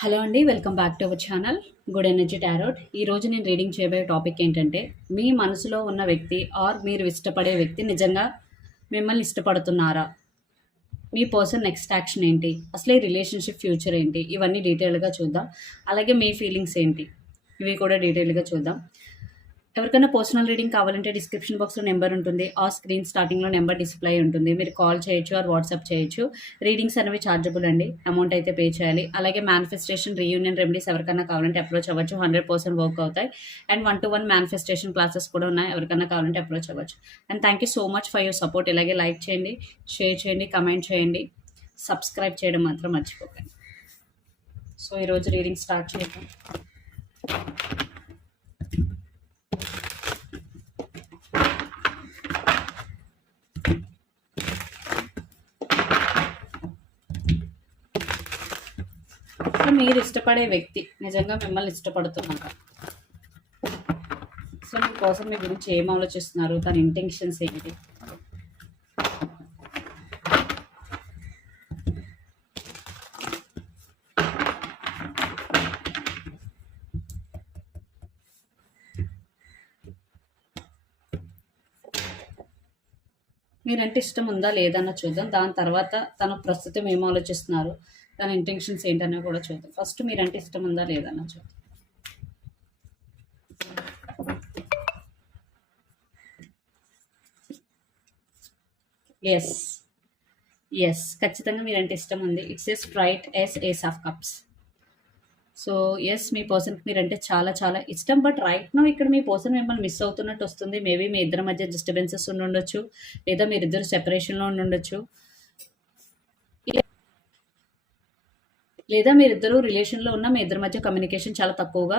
Hello అండి welcome back to our channel good energy tarot. ఈరోజు నేను రీడింగ్ చేయబోయే టాపిక్ ఏంటంటే మీ మనసులో ఉన్న వ్యక్తి ఆర్ మీరు ఇష్టపడే వ్యక్తి నిజంగా మిమ్మల్ని ఇష్టపడుతున్నారా? మీ పర్సన్ నెక్స్ట్ యాక్షన్ ఏంటి? అసలు ఈ రిలేషన్షిప్ ఫ్యూచర్ ఏంటి? ఇవన్నీ డీటెయిల్గా చూద్దాం. అలాగే మీ ఫీలింగ్స్ ఏంటి? ఇవి కూడా డీటెయిల్గా చూద్దాం. ఎవరికైనా పర్సనల్ రీడింగ్ కావాలంటే డిస్క్రిప్షన్ బాక్స్లో నెంబర్ ఉంటుంది. ఆ స్క్రీన్ స్టార్టింగ్లో నెంబర్ డిస్ప్లే ఉంటుంది. మీరు కాల్ చేయొచ్చు ఆర్ వాట్సాప్ చేయొచ్చు. రీడింగ్స్ అనేవి ఛార్జబుల్ అండి. అమౌంట్ అయితే పే చేయాలి. అలాగే మేనిఫెస్టేషన్ రీయూనియన్ రెమెడీస్ ఎవరికైనా కావాలంటే అప్రోచ్ అవ్వచ్చు. హండ్రెడ్ పర్సెంట్ వర్క్ అవుతాయి. And one to one manifestation classes కూడా ఉన్నాయి. ఎవరికైనా కావాలంటే అప్రోచ్ అవ్వచ్చు. And thank you so much for your support ఇలాగే లైక్ చేయండి షేర్ చేయండి కమెంట్ చేయండి. సబ్స్క్రైబ్ చేయడం మాత్రం మర్చిపోకండి. సో ఈరోజు రీడింగ్ స్టార్ట్ చేద్దాం. మీరు ఇష్టపడే వ్యక్తి నిజంగా మిమ్మల్ని ఇష్టపడుతున్నాక సో మీకోసం మీ గురించి ఏం ఆలోచిస్తున్నారు? తన ఇంటెన్షన్స్ ఏంటి మీరంటే ఇష్టం ఉందా లేదన్న చూద్దాం. దాని తర్వాత తను ప్రస్తుతం ఏం ఆలోచిస్తున్నారు? తన ఇంటెన్షన్స్ ఏంటనే కూడా చూద్దాం. ఫస్ట్ మీరంటే ఇష్టం ఉందా లేదన్న చూద్దాం. ఎస్ ఎస్ ఖచ్చితంగా మీరంటే ఇష్టం ఉంది it's yes sprite yes ace of cups so yes మీ పర్సన్కి మీరంటే చాలా చాలా ఇష్టం. బట్ రైట్ నో ఇక్కడ మీ పర్సన్ మిమ్మల్ని మిస్ అవుతున్నట్టు వస్తుంది. మేబీ మీ ఇద్దరి మధ్య డిస్టర్బెన్సెస్ ఉండి ఉండొచ్చు. లేదా మీరిద్దరు సెపరేషన్లో ఉండి ఉండొచ్చు. లేదా మీరిద్దరూ రిలేషన్లో ఉన్న మీ ఇద్దరి మధ్య కమ్యూనికేషన్ చాలా తక్కువగా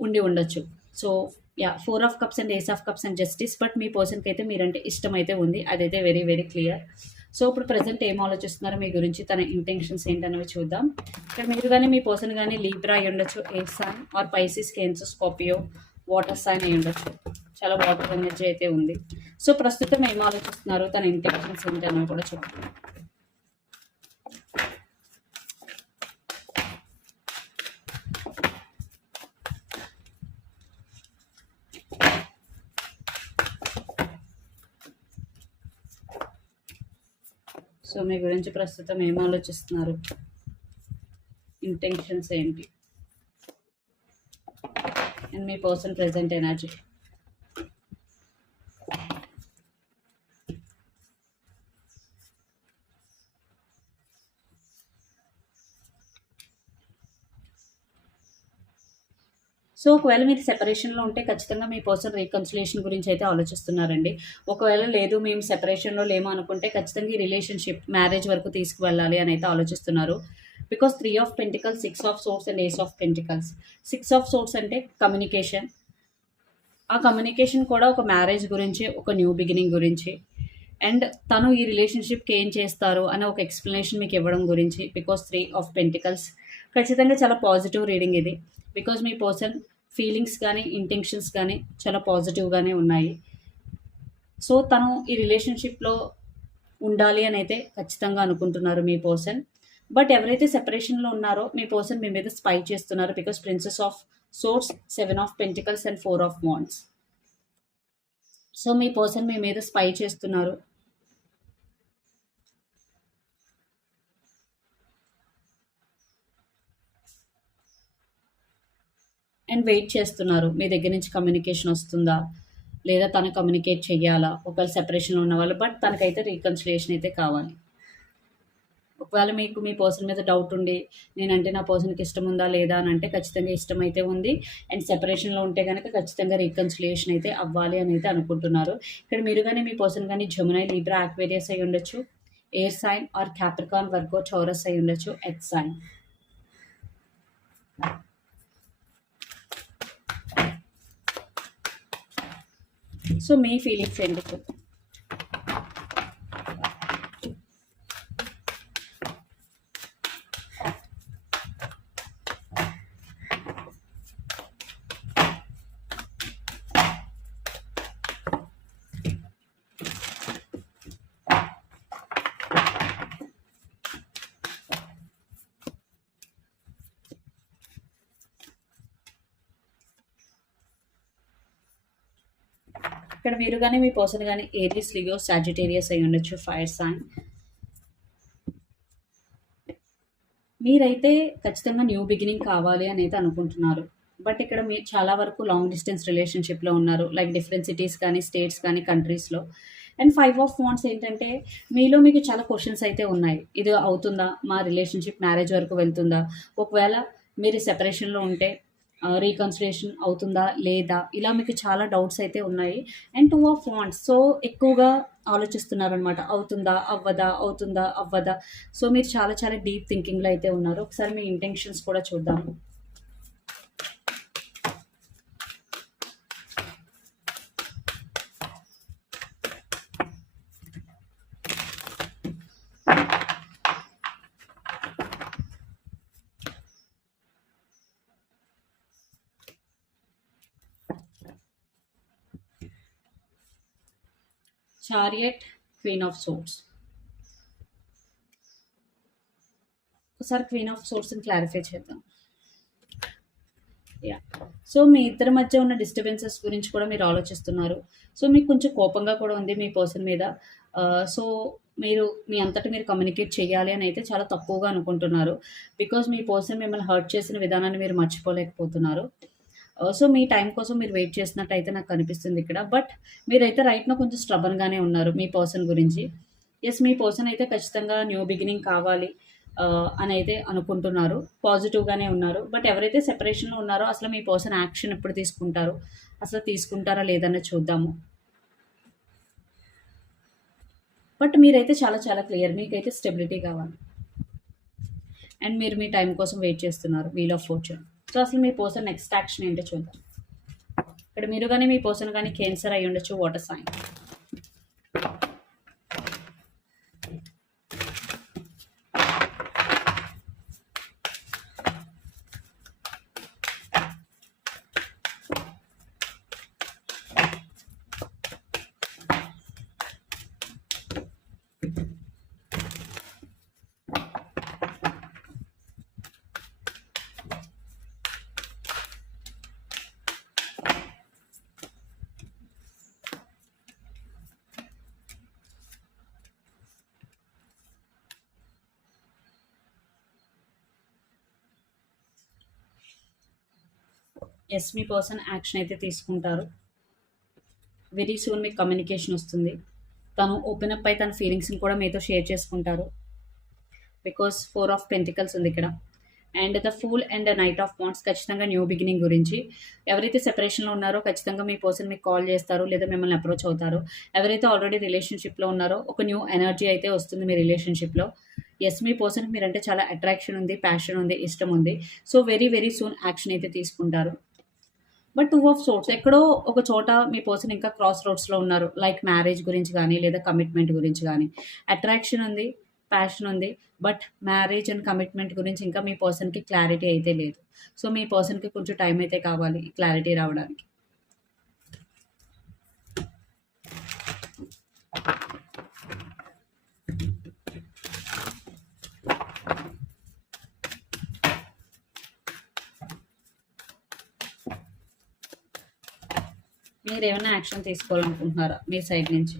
ఉండి ఉండొచ్చు. So yeah four of cups and ace of cups and justice but మీ పర్సన్కి అయితే మీరంటే ఇష్టం అయితే ఉంది. అదైతే వెరీ వెరీ క్లియర్ సో ఇప్పుడు ప్రజెంట్ ఏం ఆలోచిస్తున్నారో? మీ గురించి తన ఇంటెన్షన్స్ ఏంటనేవి చూద్దాం. ఇక్కడ మీరు కానీ మీ పర్సన్ కానీ లీబ్రా అయి ఉండొచ్చు air sign or Pisces Cannes Scorpio water sign అయి ఉండొచ్చు. చాలా వాటర్ ఎనర్జీ అయితే ఉంది. సో ప్రస్తుతం ఏం ఆలోచిస్తున్నారు? తన ఇంటెన్షన్స్ ఏంటనేవి కూడా చూద్దాం. సో మీ గురించి ప్రస్తుతం ఏం ఆలోచిస్తున్నారు? ఇంటెన్షన్స్ ఏంటి? అండ్ మీ పర్సన్ ప్రజెంట్ ఎనర్జీ సో ఒకవేళ మీరు సెపరేషన్లో ఉంటే ఖచ్చితంగా మీ పర్సన్ రీకన్సిలేషన్ గురించి అయితే ఆలోచిస్తున్నారండి. ఒకవేళ లేదు మేము సెపరేషన్లో లేము అనుకుంటే ఖచ్చితంగా ఈ రిలేషన్షిప్ మ్యారేజ్ వరకు తీసుకువెళ్ళాలి అని అయితే ఆలోచిస్తున్నారు. Because three of pentacles six of swords and ace of pentacles six of swords అంటే కమ్యూనికేషన్ ఆ కమ్యూనికేషన్ కూడా ఒక మ్యారేజ్ గురించి ఒక న్యూ బిగినింగ్ గురించి. అండ్ తను ఈ రిలేషన్షిప్కి ఏం చేస్తారు అనే ఒక ఎక్స్ప్లెనేషన్ మీకు ఇవ్వడం గురించి బికాస్ త్రీ ఆఫ్ పెంటికల్స్ ఖచ్చితంగా చాలా పాజిటివ్ రీడింగ్ ఇది. బికాజ్ మీ పర్సన్ ఫీలింగ్స్ కానీ ఇంటెన్షన్స్ కానీ చాలా పాజిటివ్గానే ఉన్నాయి. సో తను ఈ రిలేషన్షిప్లో ఉండాలి అని అయితే ఖచ్చితంగా అనుకుంటున్నారు మీ పర్సన్. బట్ ఎవరైతే సెపరేషన్లో ఉన్నారో మీ పర్సన్ మీ మీద స్పై చేస్తున్నారు because princess of swords seven of pentacles and four of wands. So me person మీ మీద స్పై చేస్తున్నారు. అండ్ వెయిట్ చేస్తున్నారు. మీ దగ్గర నుంచి కమ్యూనికేషన్ వస్తుందా? లేదా తను కమ్యూనికేట్ చేయాలా ఒకవేళ సెపరేషన్లో ఉన్న వాళ్ళు బట్ తనకైతే రీకన్సిలేషన్ అయితే కావాలి. ఒకవేళ మీకు మీ పర్సన్ మీద డౌట్ ఉండి నేనంటే నా పర్సన్కి ఇష్టం ఉందా లేదా అని అంటే ఖచ్చితంగా ఇష్టం అయితే ఉంది. అండ్ సెపరేషన్లో ఉంటే కనుక ఖచ్చితంగా రీకన్సిలేషన్ అయితే అవ్వాలి అని అయితే అనుకుంటున్నారు. ఇక్కడ మీరు కానీ మీ పర్సన్ కానీ జమునై లీబ్రా ఆక్వేరియస్ అయి ఉండొచ్చు. Air sign or Capricorn Virgo Taurus అయి ఉండొచ్చు. ఎత్ సైన్ సో మీ ఫీలింగ్స్ ఎందుకు ఇక్కడ మీరు కానీ మీ పర్సన్ కానీ ఏరియస్ లివియో సాజిటేరియస్ అయి ఉండొచ్చు ఫైర్ సైన్ మీరైతే ఖచ్చితంగా న్యూ బిగినింగ్ కావాలి అని అయితే అనుకుంటున్నారు. బట్ ఇక్కడ మీరు చాలా వరకు లాంగ్ డిస్టెన్స్ రిలేషన్షిప్లో ఉన్నారు లైక్ డిఫరెంట్ సిటీస్ కానీ స్టేట్స్ కానీ కంట్రీస్లో. అండ్ ఫైవ్ ఆఫ్ వాన్స్ ఏంటంటే మీలో మీకు చాలా క్వశ్చన్స్ అయితే ఉన్నాయి. ఇది అవుతుందా? మా రిలేషన్షిప్ మ్యారేజ్ వరకు వెళ్తుందా? ఒకవేళ మీరు సెపరేషన్లో ఉంటే రీకన్సిలేషన్ అవుతుందా లేదా? ఇలా మీకు చాలా డౌట్స్ అయితే ఉన్నాయి. And two of fonts so ఎక్కువగా ఆలోచిస్తున్నారనమాట అవుతుందా? అవ్వదా? అవుతుందా? అవ్వదా? సో మీరు చాలా చాలా డీప్ థింకింగ్లో అయితే ఉన్నారు. ఒకసారి మీ ఇంటెన్షన్స్ కూడా చూద్దాము చారియట్ క్వీన్ ఆఫ్ సోర్స్ ఒకసారి క్వీన్ ఆఫ్ సోర్స్ని క్లారిఫై చేద్దాం. యా సో మీ ఇద్దరి మధ్య ఉన్న డిస్టర్బెన్సెస్ గురించి కూడా మీరు ఆలోచిస్తున్నారు. సో మీకు కొంచెం కోపంగా కూడా ఉంది మీ పర్సన్ మీద. Uh, సో మీరు మీ అంతటా మీరు కమ్యూనికేట్ చేయాలి అని అయితే చాలా తక్కువగా అనుకుంటున్నారు. బికాజ్ మీ పర్సన్ మిమ్మల్ని హర్ట్ చేసిన విధానాన్ని మీరు మర్చిపోలేకపోతున్నారు. Uh, సో మీ టైం కోసం మీరు వెయిట్ చేసినట్టు అయితే నాకు కనిపిస్తుంది ఇక్కడ. బట్ మీరైతే రైట్నో కొంచెం స్ట్రబన్గానే ఉన్నారు మీ పర్సన్ గురించి. ఎస్ మీ పర్సన్ అయితే ఖచ్చితంగా న్యూ బిగినింగ్ కావాలి uh, అని అయితే అనుకుంటున్నారు. పాజిటివ్గానే ఉన్నారు. బట్ ఎవరైతే సెపరేషన్లో ఉన్నారో అసలు మీ పర్సన్ యాక్షన్ ఎప్పుడు తీసుకుంటారు? అసలు తీసుకుంటారా లేదన్నది చూద్దాము. బట్ మీరైతే చాలా చాలా క్లియర్ మీకైతే స్టెబిలిటీ కావాలి. అండ్ మీరు మీ టైం కోసం వెయిట్ చేస్తున్నారు. వీల్ ఆఫ్ ఫోర్చూన్ సో అసలు మీ పర్సన్ నెక్స్ట్ యాక్షన్ ఏంటో చూద్దాం. ఇక్కడ మీరు కానీ మీ పర్సన్ కానీ క్యాన్సర్ అయి ఉండొచ్చు వాటర్ సైన్ ఎస్ మీ పర్సన్ యాక్షన్ అయితే తీసుకుంటారు. వెరీ సూన్ మీకు కమ్యూనికేషన్ వస్తుంది. తను ఓపెన్ అప్ అయి తన ఫీలింగ్స్ని కూడా మీతో షేర్ చేసుకుంటారు. బికాస్ ఫోర్ ఆఫ్ పెంటికల్స్ ఉంది ఇక్కడ. And the fool and the knight of points ఖచ్చితంగా న్యూ బిగినింగ్ గురించి. ఎవరైతే సెపరేషన్లో ఉన్నారో ఖచ్చితంగా మీ పర్సన్ మీకు కాల్ చేస్తారు లేదా మిమ్మల్ని అప్రోచ్ అవుతారు. ఎవరైతే ఆల్రెడీ రిలేషన్షిప్లో ఉన్నారో ఒక న్యూ ఎనర్జీ అయితే వస్తుంది మీ రిలేషన్షిప్లో ఎస్ మీ పర్సన్కి మీరంటే చాలా అట్రాక్షన్ ఉంది ప్యాషన్ ఉంది ఇష్టం ఉంది. So very very soon action అయితే తీసుకుంటారు. బట్ టూ ఆఫ్ సోర్ట్స్ ఎక్కడో ఒక చోట మీ పర్సన్ ఇంకా క్రాస్ రోడ్స్లో ఉన్నారు. లైక్ మ్యారేజ్ గురించి కానీ లేదా కమిట్మెంట్ గురించి కానీ అట్రాక్షన్ ఉంది ప్యాషన్ ఉంది బట్ మ్యారేజ్ అండ్ కమిట్మెంట్ గురించి ఇంకా మీ పర్సన్కి క్లారిటీ అయితే లేదు. సో మీ పర్సన్కి కొంచెం టైం అయితే కావాలి క్లారిటీ రావడానికి. మీరు ఏమైనా యాక్షన్ తీసుకోవాలనుకుంటున్నారా మీ సైడ్ నుంచి?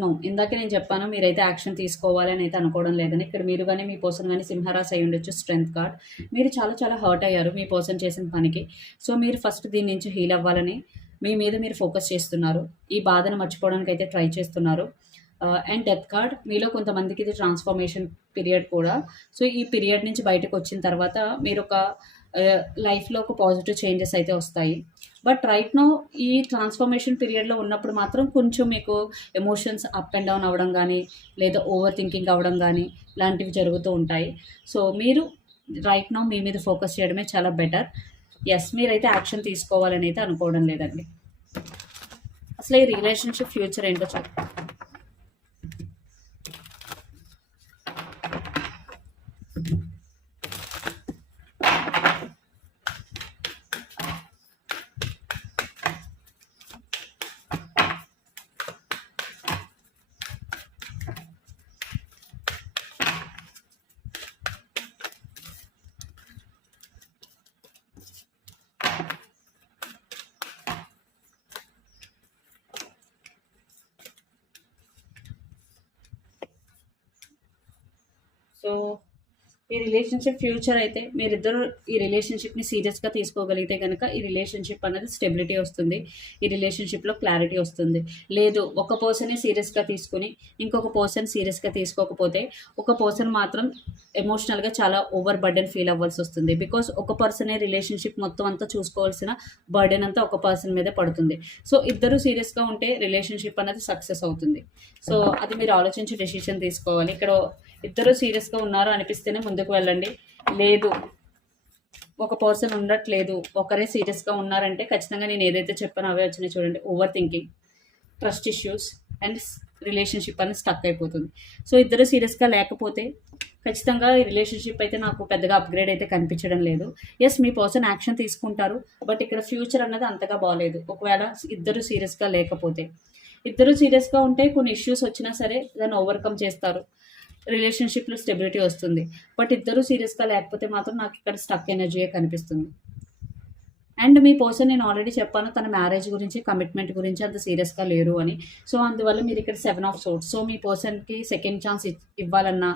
నో ఇందాక నేను చెప్పాను మీరైతే యాక్షన్ తీసుకోవాలి అని అయితే అనుకోవడం లేదని ఇక్కడ మీరు కానీ మీ పర్సన్ కానీ సింహరాశి అయి ఉండొచ్చు స్ట్రెంగ్త్ కార్డ్. మీరు చాలా చాలా హర్ట్ అయ్యారు మీ పర్సన్ చేసిన పనికి. సో మీరు ఫస్ట్ దీని నుంచి హీల్ అవ్వాలని మీ మీద మీరు ఫోకస్ చేస్తున్నారు. ఈ బాధను మర్చిపోవడానికి అయితే ట్రై చేస్తున్నారు. అండ్ డెత్ కార్డ్ మీలో కొంతమందికి ఇది ట్రాన్స్ఫర్మేషన్ పీరియడ్ కూడా. సో ఈ పీరియడ్ నుంచి బయటకు వచ్చిన తర్వాత మీరు ఒక లైఫ్లో ఒక పాజిటివ్ చేంజెస్ అయితే వస్తాయి. బట్ రైట్ నో ఈ ట్రాన్స్ఫర్మేషన్ పీరియడ్లో ఉన్నప్పుడు మాత్రం కొంచెం మీకు ఎమోషన్స్ అప్ అండ్ డౌన్ అవ్వడం కానీ లేదా ఓవర్ థింకింగ్ అవ్వడం కానీ లాంటివి జరుగుతూ ఉంటాయి. సో మీరు రైట్ నో మీ మీద ఫోకస్ చేయడమే చాలా బెటర్ ఎస్ మీరైతే యాక్షన్ తీసుకోవాలని అయితే అనుకోవడం లేదండి. అసలు ఈ రిలేషన్షిప్ ఫ్యూచర్ ఏంటో చెప్పండి సో ఈ రిలేషన్షిప్ ఫ్యూచర్ అయితే మీరిద్దరు ఈ రిలేషన్షిప్ని సీరియస్గా తీసుకోగలిగితే కనుక ఈ రిలేషన్షిప్ అనేది స్టెబిలిటీ వస్తుంది. ఈ రిలేషన్షిప్లో క్లారిటీ వస్తుంది. లేదు ఒక పర్సనే సీరియస్గా తీసుకుని ఇంకొక పర్సన్ సీరియస్గా తీసుకోకపోతే ఒక పర్సన్ మాత్రం ఎమోషనల్గా చాలా ఓవర్ బర్డెన్ ఫీల్ అవ్వాల్సి వస్తుంది. బికాస్ ఒక పర్సనే రిలేషన్షిప్ మొత్తం అంతా చూసుకోవాల్సిన బర్డెన్ అంతా ఒక పర్సన్ మీదే పడుతుంది. సో ఇద్దరు సీరియస్గా ఉంటే రిలేషన్షిప్ అనేది సక్సెస్ అవుతుంది. సో అది మీరు ఆలోచించి డెసిషన్ తీసుకోవాలి. ఇక్కడ ఇద్దరు సీరియస్గా ఉన్నారు అనిపిస్తేనే ముందుకు వెళ్ళండి. లేదు ఒక పర్సన్ ఉండట్లేదు ఒకరే సీరియస్గా ఉన్నారంటే ఖచ్చితంగా నేను ఏదైతే చెప్పానో అవే వచ్చినాయి చూడండి. Over thinking trust issues and relationship అనేది స్టక్ అయిపోతుంది. సో ఇద్దరు సీరియస్గా లేకపోతే ఖచ్చితంగా ఈ రిలేషన్షిప్ అయితే నాకు పెద్దగా అప్గ్రేడ్ అయితే కనిపించడం లేదు. ఎస్ మీ పర్సన్ యాక్షన్ తీసుకుంటారు బట్ ఇక్కడ ఫ్యూచర్ అన్నది అంతగా బాగాలేదు ఒకవేళ ఇద్దరు సీరియస్గా లేకపోతే. ఇద్దరు సీరియస్గా ఉంటే కొన్ని ఇష్యూస్ వచ్చినా సరే దాన్ని ఓవర్కమ్ చేస్తారు. రిలేషన్షిప్లో స్టెబిలిటీ వస్తుంది. బట్ ఇద్దరు సీరియస్గా లేకపోతే మాత్రం నాకు ఇక్కడ స్టక్ ఎనర్జీయే కనిపిస్తుంది. అండ్ మీ పర్సన్ నేను ఆల్రెడీ చెప్పాను తన మ్యారేజ్ గురించి కమిట్మెంట్ గురించి అంత సీరియస్గా లేరు అని. సో అందువల్ల మీరు ఇక్కడ సెవెన్ ఆఫ్ సోర్స్ సో మీ పర్సన్కి సెకండ్ ఛాన్స్ ఇవ్వాలన్నా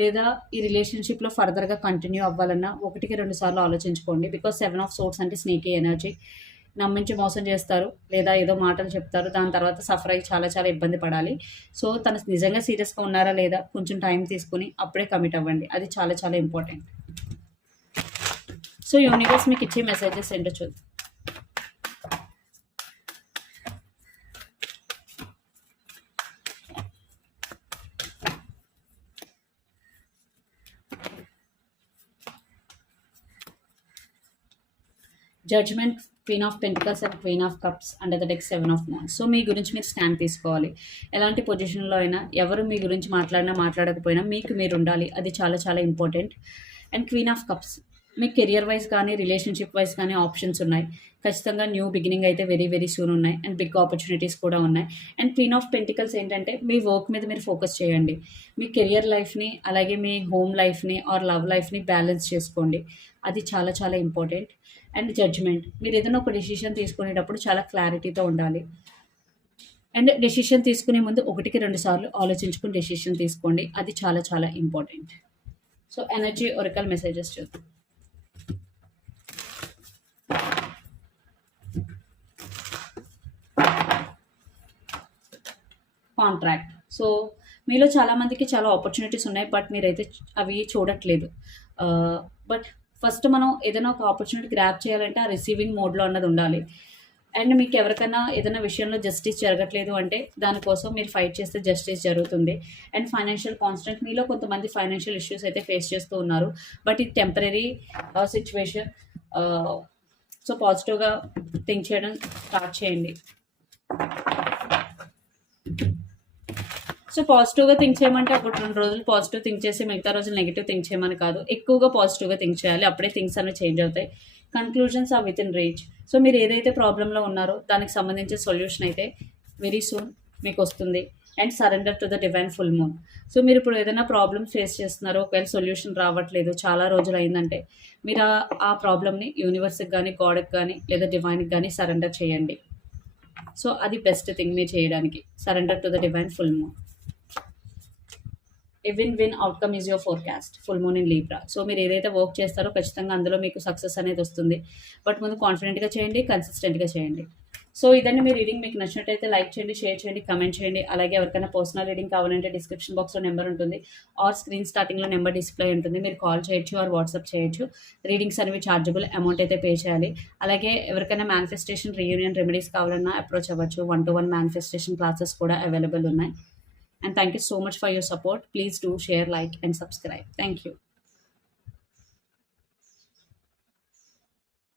లేదా ఈ రిలేషన్షిప్లో ఫర్దర్గా కంటిన్యూ అవ్వాలన్నా ఒకటికి రెండు సార్లు ఆలోచించుకోండి. బికాస్ సెవెన్ ఆఫ్ సోర్స్ అంటే స్నేకీ ఎనర్జీ నమ్మించి మోసం చేస్తారు లేదా ఏదో మాటలు చెప్తారు. దాని తర్వాత సఫర్ అయ్యి చాలా చాలా ఇబ్బంది పడాలి. సో తను నిజంగా సీరియస్గా ఉన్నారా లేదా కొంచెం టైం తీసుకుని అప్పుడే కమిట్ అవ్వండి. అది చాలా చాలా ఇంపార్టెంట్. సో యూనివర్స్ మీకు ఇచ్చే మెసేజెస్ ఏంటో చూద్దాం. Judgement queen of pentacles and queen of cups under the deck seven of wands so మీ గురించి మీరు స్టాండ్ తీసుకోవాలి. ఎలాంటి పొజిషన్లో అయినా ఎవరు మీ గురించి మాట్లాడినా మాట్లాడకపోయినా మీకు మీరు ఉండాలి. అది చాలా చాలా important and queen of cups me career wise కానీ రిలేషన్షిప్ వైజ్ కానీ ఆప్షన్స్ ఉన్నాయి. ఖచ్చితంగా న్యూ బిగినింగ్ అయితే వెరీ వెరీ సూన్ ఉన్నాయి. అండ్ బిగ్ ఆపర్చునిటీస్ కూడా ఉన్నాయి. అండ్ క్వీన్ ఆఫ్ పెంటికల్స్ ఏంటంటే మీ వర్క్ మీద మీరు ఫోకస్ చేయండి. మీ కెరియర్ లైఫ్ని అలాగే మీ హోమ్ లైఫ్ని ఆర్ లవ్ లైఫ్ని బ్యాలెన్స్ చేసుకోండి. అది చాలా చాలా ఇంపార్టెంట్ అండ్ జడ్జ్మెంట్. మీరు ఏదైనా ఒక డెసిషన్ తీసుకునేటప్పుడు చాలా క్లారిటీతో ఉండాలి. అండ్ డెసిషన్ తీసుకునే ముందు ఒకటికి రెండు సార్లు ఆలోచించుకుని డెసిషన్ తీసుకోండి. అది చాలా చాలా important so energy oracle messages చూద్దాం. కాంట్రాక్ట్ సో మీలో చాలామందికి చాలా ఆపర్చునిటీస్ ఉన్నాయి బట్ మీరైతే అవి చూడట్లేదు. Uh, బట్ ఫస్ట్ మనం ఏదైనా ఒక ఆపర్చునిటీ గ్రాప్ చేయాలంటే ఆ రిసీవింగ్ మోడ్లో అన్నది ఉండాలి. అండ్ మీకు ఎవరికైనా ఏదైనా విషయంలో జస్టిస్ జరగట్లేదు అంటే దానికోసం మీరు ఫైట్ చేస్తే జస్టిస్ జరుగుతుంది. అండ్ ఫైనాన్షియల్ కాన్స్టెంట్ మీలో కొంతమంది ఫైనాన్షియల్ ఇష్యూస్ అయితే ఫేస్ చేస్తూ ఉన్నారు. బట్ ఇది టెంపరీ సిచ్యువేషన్ సో పాజిటివ్గా థింక్ చేయడం స్టార్ట్ చేయండి. సో పాజిటివ్గా థింక్ చేయమంటే అప్పుడు రెండు రోజులు పాజిటివ్ థింక్ చేసి మిగతా రోజులు నెగిటివ్ థింక్ చేయమని కాదు. ఎక్కువగా పాజిటివ్గా థింక్ చేయాలి. అప్పుడే థింగ్స్ అనేవి చేంజ్ అవుతాయి. Conclusions are within reach so మీరు ఏదైతే ప్రాబ్లంలో ఉన్నారో దానికి సంబంధించిన సొల్యూషన్ అయితే వెరీ సూన్ మీకు వస్తుంది. And surrender to the divine full moon so మీరు ఇప్పుడు ఏదైనా ప్రాబ్లమ్స్ ఫేస్ చేస్తున్నారో ఒకవేళ సొల్యూషన్ రావట్లేదు చాలా రోజులు అయిందంటే మీరు ఆ- ఆ ప్రాబ్లమ్ని యూనివర్స్కి కానీ గాడ్కి కానీ లేదా డివైన్కి కానీ సరెండర్ చేయండి. సో అది బెస్ట్ థింగ్ మీరు చేయడానికి. Surrender to the divine full moon a win win outcome is your forecast full moon in Libra so మీరు ఏదైతే వర్క్ చేస్తారో ఖచ్చితంగా అందులో మీకు సక్సెస్ అనేది వస్తుంది. బట్ ముందు కాన్ఫిడెంట్గా చేయండి కన్సిస్టెంట్గా చేయండి. సో ఇదండి మీ రీడింగ్ మీకు నచ్చినట్టయితే లైక్ చేయండి షేర్ చేయండి కమెంట్ చేయండి. అలాగే ఎవరికైనా పర్సనల్ రీడింగ్ కావాలంటే డిస్క్రిప్షన్ బాక్స్లో నెంబర్ ఉంటుంది. ఆర్ స్క్రీన్ స్టార్టింగ్లో నెంబర్ డిస్ప్లే ఉంటుంది. మీరు కాల్ చేయొచ్చు ఆర్ వాట్సాప్ చేయొచ్చు. రీడింగ్స్ అనేవి చార్జబుల్ అమౌంట్ అయితే పే చేయాలి. అలాగే ఎవరికైనా మేనిఫెస్టేషన్ రీయూనియన్ రెమెడీస్ కావాలన్నా అప్రోచ్ అవ్వచ్చు. One to one manifestation classes కూడా అవైలబుల్ ఉన్నాయి. And thank you so much for your support. Please do share like and subscribe. Thank you